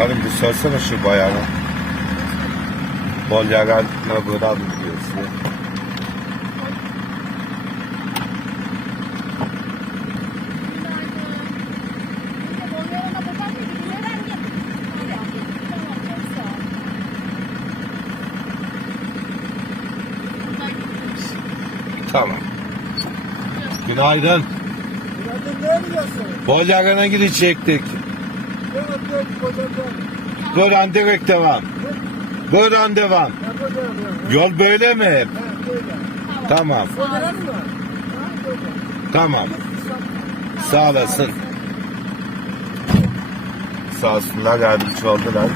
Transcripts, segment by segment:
Canım bir sorsana şu bayana. Bol yaganla buradan mı gidiyorsun? Tamam. Günaydın. Günaydın ne biliyorsun? Bol yagana gidecektik. Evet. Buradan direkt devam. Buradan devam. Yol böyle mi? böyle. Tamam. Tamam. Sağ olasın. Sağ olsunlar yardımcı oldular.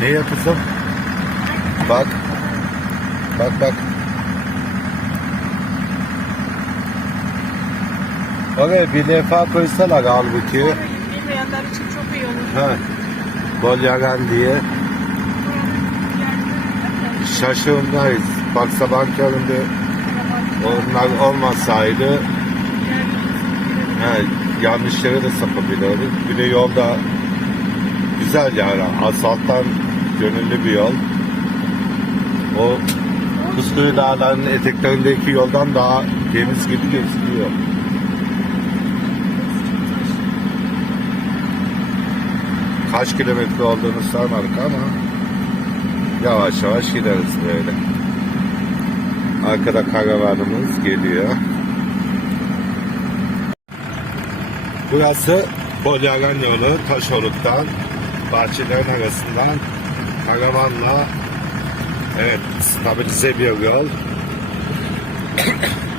Ne ya kızım? Bak. Bak bak. Oraya bir defa koysalar halbuki. Bilmeyenler için çok iyi olur. Ha. Bol yagan diye. Şaşırındayız. Bak sabah köründe onlar olmasaydı he, yanlış yere de sapabilirdik. Bir de yolda güzel yani. Asfalttan gönüllü bir yol. O Kuzguyu Dağları'nın eteklerindeki yoldan daha temiz gibi gözüküyor. Kaç kilometre olduğunu sormadık ama yavaş yavaş gideriz böyle. Arkada karavanımız geliyor. Burası Bolyagan yolu Taşoluk'tan bahçelerin arasından karavanla evet stabilize bir yol.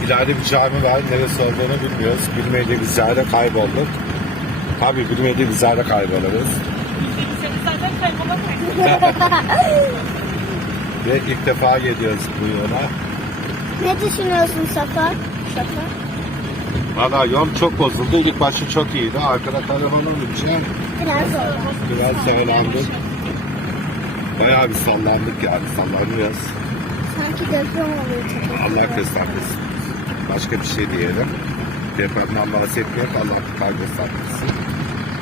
İleride bir cami var. Neresi olduğunu bilmiyoruz. Bilmediğimiz yerde kaybolduk. Tabii bilmediğimiz yerde kayboluruz. Ve ilk defa geliyoruz bu yola. Ne düşünüyorsun Safa? Safa? Valla yol çok bozuldu. İlk başı çok iyiydi. Arkada karavan olunca Biraz zor. biraz sallandık. Bayağı bir sallandık yani. Sallanıyoruz. Sanki deprem oluyor. Allah göstermesin. Başka bir şey diyelim. Depremden bahsetmiyorum. Allah tutar göstermesin.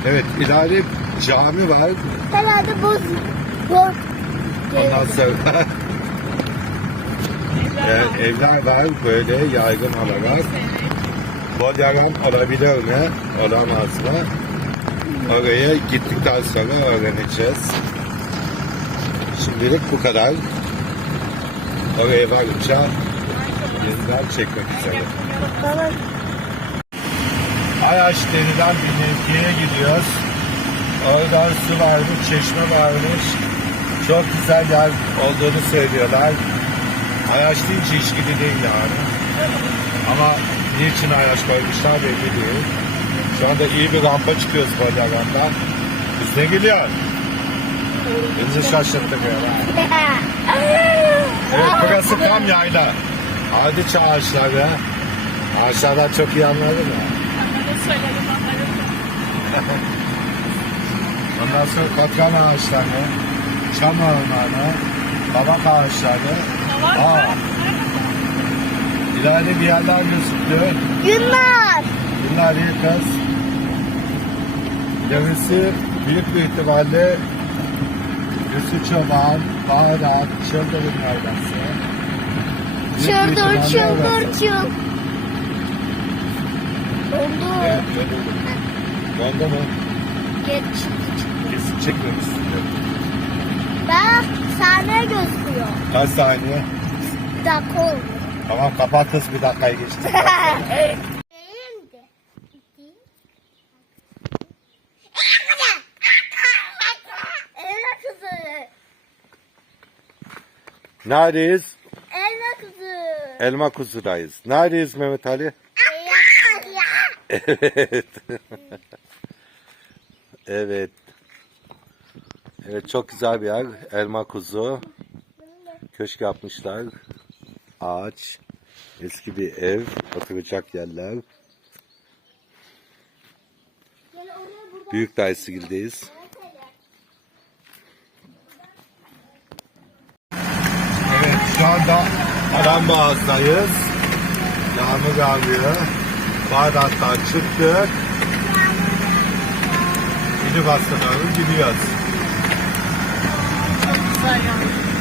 Evet ileride cami var. Herhalde boz. Boz. Ondan sonra e, evler var böyle yaygın olarak. Bol yaran olabilir mi? Olamaz mı? Oraya gittikten sonra öğreneceğiz. Şimdilik bu kadar. Oraya varınca yeniden çekmek üzere. Baba Ayaş denilen bir mevkiye gidiyoruz. Oradan su varmış, çeşme varmış. Çok güzel yer olduğunu söylüyorlar. Ayaş deyince hiç gibi değil yani. Ama niçin Ayaş koymuşlar belli değil. Şu anda iyi bir rampa çıkıyoruz Balyagan'dan. Biz ne geliyor? Bizi şaşırttık ya. Evet burası tam yayla. Hadi ağaçları. Ağaçlardan çok iyi anladın mı? Söyledim anlarım. Ondan sonra katran ağaçları, çam ormanı, kabak ağaçları. Var Aa, mı? ileride bir yerler gözüktü. Günler. Bunlar iyi kız. Gerisi büyük bir ihtimalle Yusuf Çoban, Bağdat, Çıldırın bir Çıldır ihtimalle çıldır Oldu. Evet. Dondu mu? Geç çıktı çıktı. Kesin çekmemişsin. Bak sahne gözüküyor. Kaç saniye? Bir dakika oldu. Tamam kapat kız bir dakikayı geçti. Benim de. Elma kızı. Neredeyiz? Elma kızı. Elma kuzudayız. Neredeyiz Mehmet Ali? Evet. evet. Evet çok güzel bir yer. Elma kuzu. Köşk yapmışlar. Ağaç. Eski bir ev. Oturacak yerler. Büyük Dayısıgil'deyiz. Evet şu anda Aranboğaz'dayız. Yağmur yağıyor. Bağdat'tan çıktık. Minibasına doğru gidiyoruz. Çok güzel yalnız.